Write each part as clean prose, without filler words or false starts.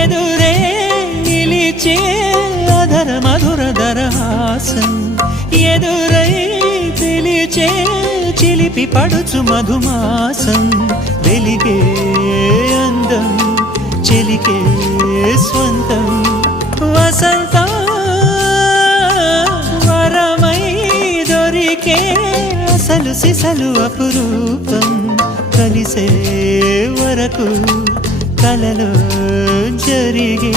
ఎదురే నిలిచే అధర మధుర దరహాసం ఎదురై పిలిచే చిలిపి పడుచు మధుమాసం వెలిగే అందం చెలికే స్వంతం వసంతం వరమై దొరికే అసలు సిసలు అపురూపం కలిసే వరకు కలలో జరిగే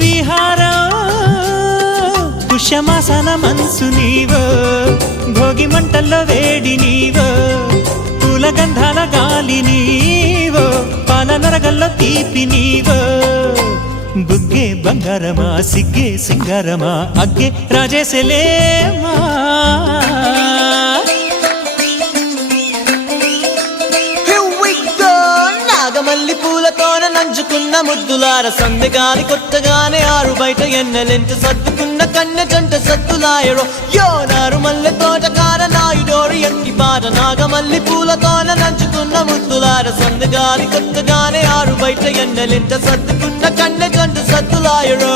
విహారం పుష్యమాసన మనసు నీవో భోగి మంటల్లో వేడి నీవో పూల గంధాల గాలి నీవో పాల నరగల్లో తీపి నీవో బుగ్గే బంగారమా సిగ్గే సింగారమా అగ్గే రాజేసలేమా నాగమల్లి పూలతోన నంచుకున్న ముద్దులార సందెగాని కొత్తగానే ఆరు బయట ఎన్నెలెంట సర్దుకున్న కన్నె జంట సత్తులాయరో యో నారు మల్లె తోటకార నాయుడోరి ఎట్టి పాట నాగమల్లి పూలతోన నంచుకున్న ముద్దులార సందెగాని కొత్తగానే ఆరు బయట ఎన్నెలెంట సర్దుకున్న కన్నె జంట సత్తులాయరో